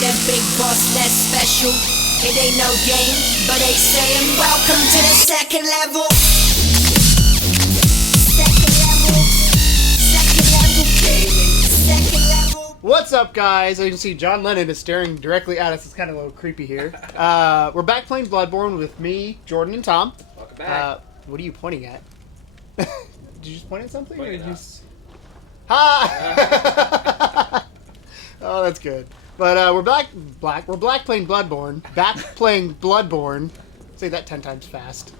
That big boss, that's special. It ain't no game, but they saying welcome to the second level. Second level. Second level gaming. Second level. What's up, guys? As you can see, John Lennon is staring directly at us. It's kind of a little creepy here. We're back playing Bloodborne with me, Jordan, and Tom. Welcome back. What are you pointing at? Did you just point at something? Pointing or did you... at us. Ha! Oh, that's good. But we're back playing Bloodborne. Back playing Bloodborne. Say that 10 times fast.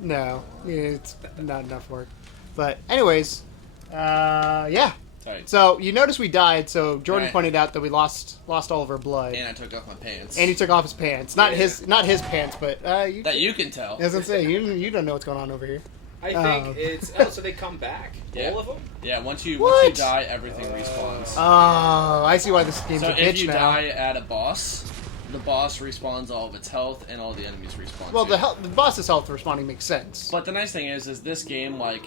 No, it's not enough work. But anyways, yeah. Right. So you notice we died. So Jordan pointed out that we lost all of our blood. And I took off my pants. And he took off his pants. Not his pants, but that you can tell. As I'm saying, you don't know what's going on over here. I think it's so they come back. Yeah. All of them? Yeah, once you die, everything respawns. Oh, I see why this game's a bitch now. So if you die at a boss, the boss respawns all of its health, and all the enemies respawn. Well, the boss's health responding makes sense. But the nice thing is this game, like,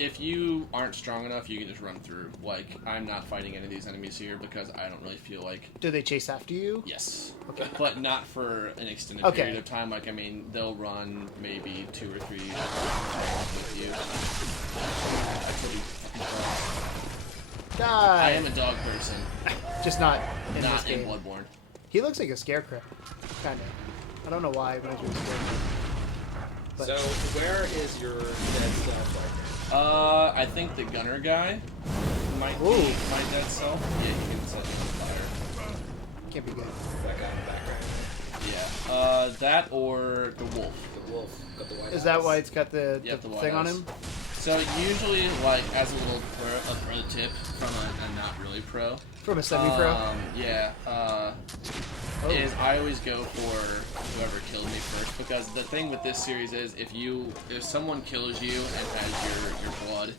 if you aren't strong enough, you can just run through. Like, I'm not fighting any of these enemies here because I don't really feel like... Do they chase after you? Yes. Okay. But not for an extended period of time. Like, I mean, they'll run maybe 2 or 3 with you. Die. I am a dog person. Just not in not this game. in Bloodborne. He looks like a scarecrow. Kind of. I don't know why, but I was scarecrow. But. So, where is your dead self right now? I think the gunner guy might be my dead self. Yeah, he can set me on fire. Can't be good. That guy in the background. Yeah. That or the wolf. The wolf. Got the white Is that eyes. why it's got the thing on him? So usually, like, as a little pro tip from a not really pro. From a semi-pro? Is I always go for whoever killed me first, because the thing with this series is if someone kills you and has your blood,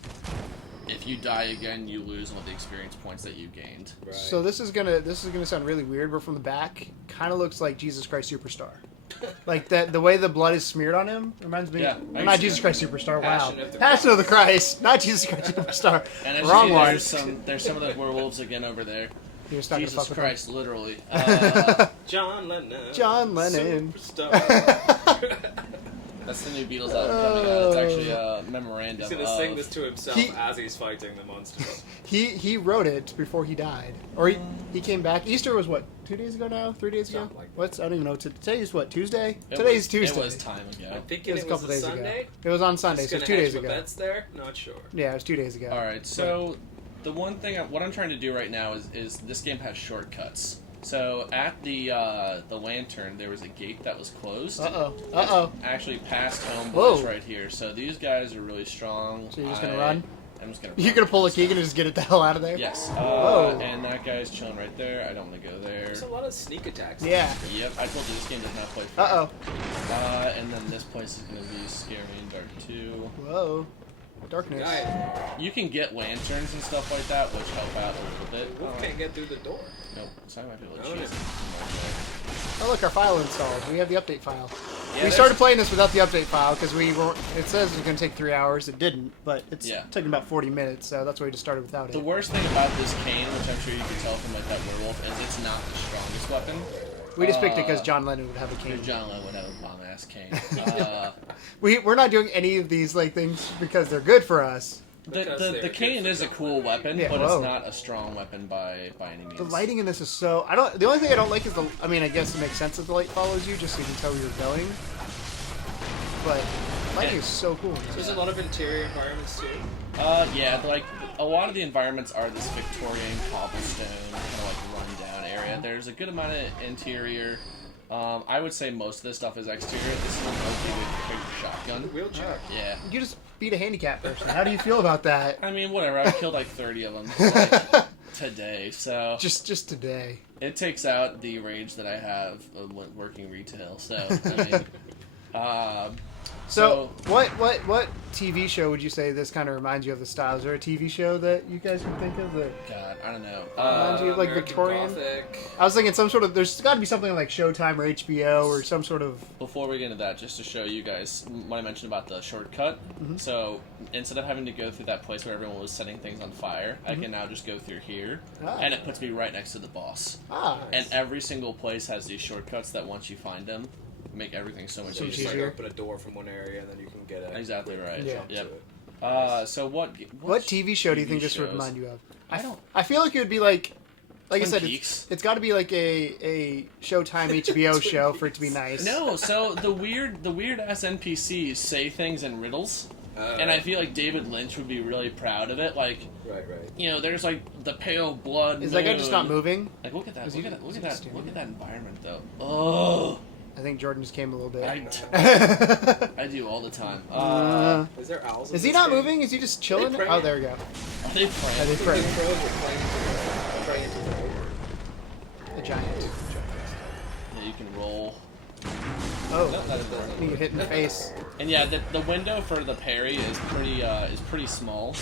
if you die again, you lose all the experience points that you gained. Right. So this is gonna sound really weird, but from the back, kind of looks like Jesus Christ Superstar. Like that, the way the blood is smeared on him reminds me. Yeah, not Jesus Christ Superstar. Passion Wow, of the Passion of the Christ, not Jesus Christ Superstar. And as Wrong you one. see, there's some of the werewolves again over there. He was talking Jesus to Christ, literally. John Lennon. John Lennon. Superstar. That's the new Beatles album coming out. It's actually a memorandum. He's gonna sing this to himself as he's fighting the monsters. He wrote it before he died, or he came back. Easter was what, 2 days ago now? 3 days ago? Something like that. What's I don't even know. Today's what, Tuesday? It Today's was, Tuesday. It was time ago. I think It was a couple days Sunday. ago. It was on Sunday, so 2 days ago. Bets there? Not sure. Yeah, it was 2 days ago. All right, so the one thing what I'm trying to do right now is this game has shortcuts. So at the lantern, there was a gate that was closed. Actually past Homeboys right here. So these guys are really strong. So you're just gonna run? I'm just gonna. You're gonna pull a Keegan and just get it the hell out of there? Yes. And that guy's chilling right there. I don't want to go there. There's a lot of sneak attacks. Yeah. Yep. I told you this game does not play fair. And then this place is gonna be scary and dark too. Whoa. Darkness. Guy, You can get lanterns and stuff like that, which help out a little bit. Wolf can't get through the door. Nope. So I might be able to No, cheese it. Oh look, our file installed. We have the update file. Yeah, we started playing this without the update file because we weren't. It says it's going to take 3 hours. It didn't, but it's taking about 40 minutes, so that's why we just started without it. The worst thing about this cane, which I'm sure you can tell from like that werewolf, is it's not the strongest weapon. We just picked it because John Lennon would have a cane. John Len would have a bomb-ass cane. We're not doing any of these like things because they're good for us. The cane is a cool weapon, but it's not a strong weapon by any means. The lighting in this is so... The only thing I don't like is the... I mean, I guess it makes sense that the light follows you, just so you can tell where you're going. But lighting is so cool. There's a lot of interior environments too. Yeah, like a lot of the environments are this Victorian cobblestone kind of like run-down area. There's a good amount of interior. I would say most of this stuff is exterior. This is mostly with your shotgun. Wheelchair. Yeah. You just beat a handicapped person. How do you feel about that? I mean, whatever. I've killed like 30 of them like, today, so... Just today. It takes out the rage that I have of working retail, so, I mean... So what TV show would you say this kind of reminds you of the style? Is there a TV show that you guys can think of that God, I don't know. reminds you of like American Victorian? Gothic. I was thinking some sort of. There's got to be something like Showtime or HBO or some sort of. Before we get into that, just to show you guys what I mentioned about the shortcut. So instead of having to go through that place where everyone was setting things on fire, I can now just go through here, and it puts me right next to the boss. Ah, And every single place has these shortcuts that once you find them, make everything so much So you just easier. like open a door from one area and then you can get a Exactly right. Yeah. jump to Yep. it. So what TV show do you think this would shows? remind you of? I don't. I feel like it would be like I Twin said, Peaks. it's got to be like a Showtime HBO show for it to be nice. No, so the weird ass NPCs say things in riddles, and I feel like David Lynch would be really proud of it. Like, Right. you know, there's like the pale blood. Is that guy just not moon. moving? Like, look at that! Is Look he- at that! Look is at he that! standing Look at there? that environment, though. Oh, I think Jordan just came a little bit. I do all the time. Is there owls? in Is he this not game? moving? Is he just chilling? praying? Oh, there we go. Are they Are praying? they The praying? crows were praying into the A giant. Yeah, you can roll. Oh, No, that doesn't. you get hit in the face. And yeah, the window for the parry is pretty small.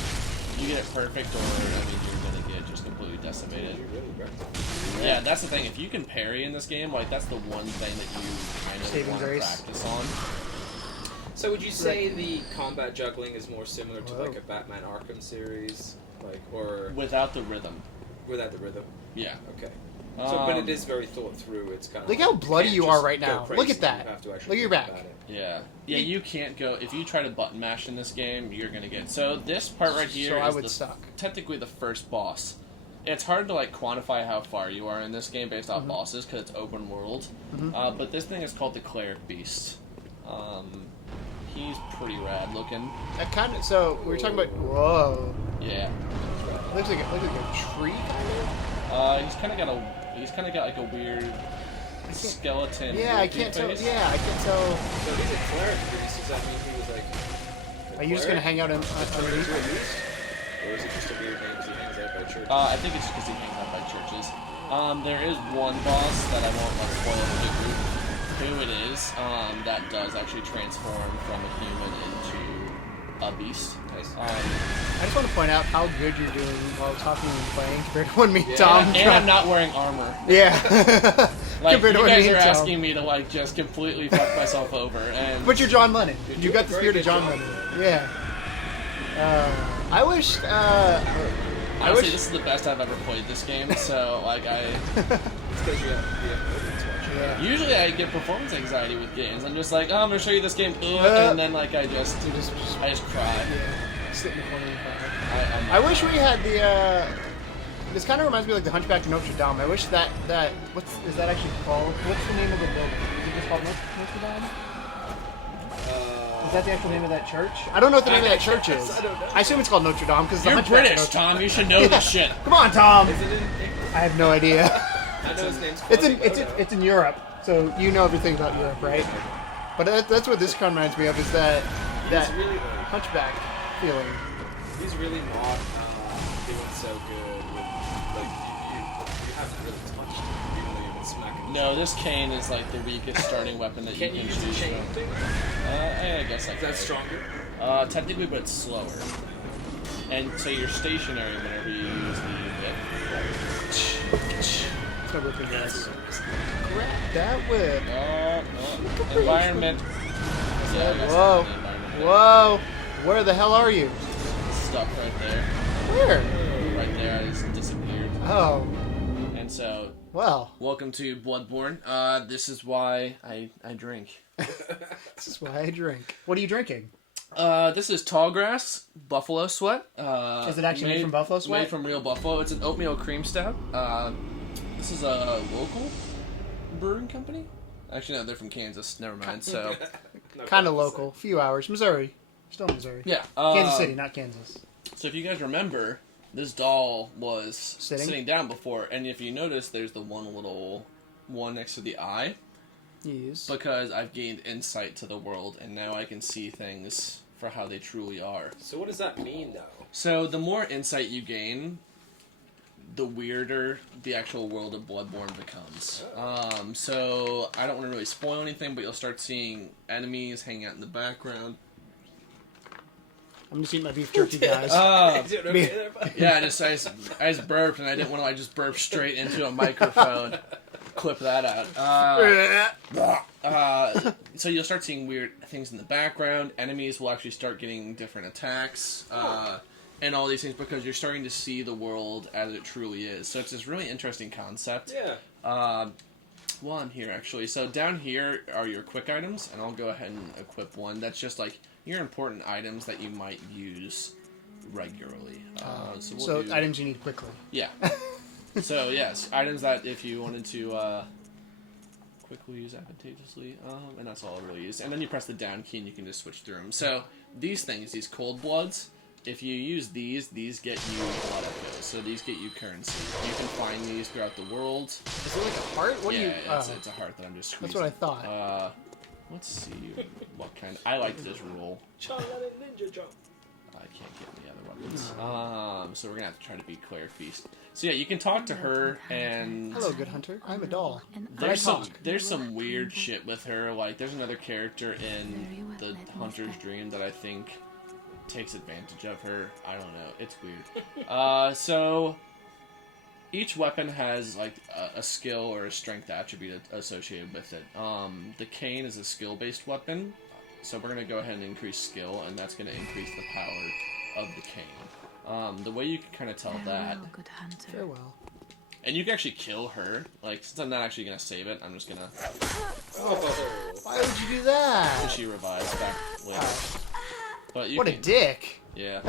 You get it perfect, or I mean, you're gonna get just completely decimated. You really wrecked it. Yeah, that's the thing. If you can parry in this game, like that's the one thing that you kind of Saving want to grace. practice on. So would you say the combat juggling is more similar to Whoa. like a Batman Arkham series, like or Without the rhythm. without the rhythm? Yeah. Okay. So, but it is very thought through. It's kind of Look how bloody you are right now. Look at that. Look at your back. Yeah. Yeah, you can't go if you try to button mash in this game, you're gonna get. So this part right here So I is would suck. technically the first boss. It's hard to like quantify how far you are in this game based off bosses because it's open world. But this thing is called the Cleric Beast. He's pretty rad looking. That kind of. So we were talking about. Whoa. Yeah. Looks like a tree kind of. He's kind of got like a weird skeleton. Yeah, I goofy can't tell. face. Yeah, I can't tell. So he's a cleric priest. Does that mean he was like? Are you just gonna hang out underneath? Or is it just a weird name because he hangs out by church? I think it's because he hangs out by churches. There is one boss that I won't let spoil for the group who it is that does actually transform from a human into a beast. Nice. I just want to point out how good you're doing while talking and playing compared to when me and Tom. And I'm not wearing armor. Yeah. Like, Compared you to when guys me are and Tom. asking me to like just completely fuck myself over, and But you're John Lennon. You're You got doing the very spirit of good, John John Lennon. Yeah. I wish. honestly, this is the best I've ever played this game. So like It's because you have movies watching. Yeah. usually I get performance anxiety with games. I'm just like, oh, I'm gonna show you this game, and then like I just cry. Yeah. Sit in the corner and cry. I'm I wish we had the. This kind of reminds me of like the Hunchback of Notre Dame. I wish that is that actually called? What's the name of the building? Is it just called Notre Dame? Is that the actual name of that church? I don't know what the name of that church is. I don't know. I assume it's called Notre Dame because You're British, Tom. You should know this shit. Come on, Tom. Is it in? I have no idea. I know his name's. It's in Europe, so you know everything about Europe, right? But that's what this kind of reminds me of is that He's really Hunchback feeling. He's really not doing so good with like you haven't really touched him. You only even smacking. No, this cane is like the weakest starting weapon that Can you you can use the choose chain from. thing? I guess I Is can. that stronger? Technically, but it's slower. And so you're stationary whenever you use the whip. It's no whipping ass. Grab that whip. Environment. Yeah, I guess Whoa. that's the environment. Whoa. Where the hell are you? Stuck right there. Where? Right there, I just disappeared. Oh. And so, Well. welcome to Bloodborne. This is why I drink. This is why I drink. What are you drinking? This is Tallgrass Buffalo Sweat. Is it actually made from buffalo sweat? Made from real buffalo. It's an oatmeal cream stout. This is a local brewing company. Actually, no, they're from Kansas. Never mind. So, Kind of local. Few hours. Missouri. Still Missouri. yeah. Kansas City, not Kansas. So if you guys remember, this doll was Sitting? down before, and if you notice, there's the one next to the eye. Yes. Because I've gained insight to the world, and now I can see things for how they truly are. So what does that mean though? So the more insight you gain, the weirder the actual world of Bloodborne becomes. So I don't want to really spoil anything, but you'll start seeing enemies hanging out in the background. I'm just eating my beef jerky, guys. Yeah, I just burped, and I didn't want to just burp straight into a microphone. Clip that out. So you'll start seeing weird things in the background. Enemies will actually start getting different attacks. And all these things because you're starting to see the world as it truly is. So it's this really interesting concept. Yeah. Well, I'm here, actually. So down here are your quick items, and I'll go ahead and equip one. That's just like your important items that you might use regularly. So items you need quickly. Yeah. So, yes, items that if you wanted to quickly use advantageously, and that's all I really use. And then you press the down key and you can just switch through them. So these things, these cold bloods, if you use these get you a lot of kills. So these get you currency. You can find these throughout the world. Is it like a heart? What It's a heart that I'm just squeezing. That's what I thought. Let's see what kind. I like this rule. John Len ninja jump. I can't get any other weapons. So we're gonna have to try to beat Claire Feast. So yeah, you can talk to her and. Hello, good hunter. I'm a doll. There's some weird shit with her. Like there's another character in the Hunter's Dream that I think takes advantage of her. I don't know. It's weird. So each weapon has like a skill or a strength attribute associated with it. The cane is a skill-based weapon, so we're gonna go ahead and increase skill, and that's gonna increase the power of the cane. The way you can kind of tell that. Farewell. And you can actually kill her. Like, since I'm not actually gonna save it, I'm just gonna. Why would you do that? So she revives back later. But you what can, a dick! Yeah.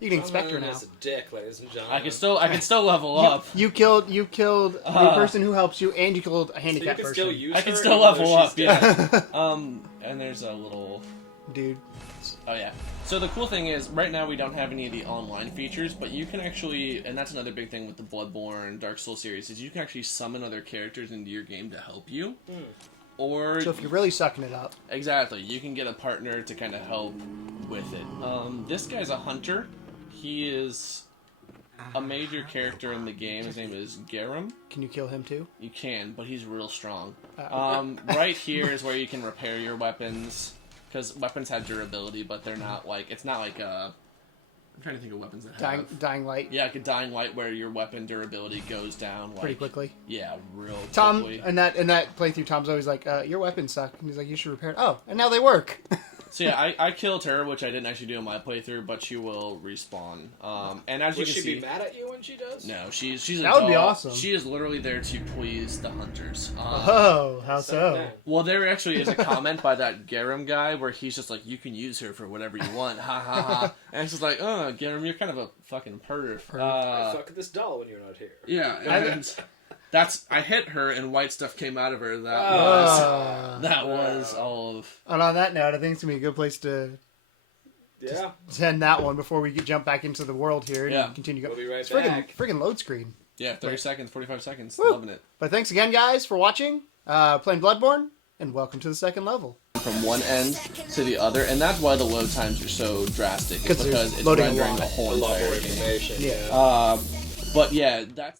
You can expect her now. That's a dick, ladies and gentlemen. I can still level up. You killed the person who helps you, and you killed a handicapped so you can person. Still use I can her still even level though up. she's Yeah. And there's a little. Dude. Oh yeah. So the cool thing is, right now we don't have any of the online features, but you can actually, and that's another big thing with the Bloodborne, Dark Souls series, is you can actually summon other characters into your game to help you. Or so if you're really sucking it up. Exactly. You can get a partner to kind of help with it. This guy's a hunter. He is a major character in the game. His name is Garum. Can you kill him too? You can, but he's real strong. Right here is where you can repair your weapons. Because weapons have durability, but they're not like... It's not like I'm trying to think of weapons that have... Dying light. Yeah, like a dying light where your weapon durability goes down. Like, pretty quickly. Yeah, real Tom, quickly. in that playthrough, Tom's always like, your weapons suck. And he's like, you should repair it. Oh, and now they work. So yeah, I killed her, which I didn't actually do in my playthrough, but she will respawn. And as you can see... Would she be mad at you when she does? No, she's a That would be doll. awesome. She is literally there to please the hunters. Oh, how so? Well, there actually is a comment by that Garum guy where he's just like, you can use her for whatever you want, ha ha ha. And it's just like, oh, Garum, you're kind of a fucking perv. I fuck this doll when you're not here. Yeah, and I hit her and white stuff came out of her. That was all of... And on that note, I think it's going to be a good place to end that one before we jump back into the world here and continue going. We'll be right it's back. friggin' load screen. Yeah, 30 seconds, 45 seconds. Woo. Loving it. But thanks again, guys, for watching, playing Bloodborne, and welcome to the second level. From one end to the other, and that's why the load times are so drastic. Because it's loading rendering a lot. the whole A lot more entire information. game. But yeah, that's...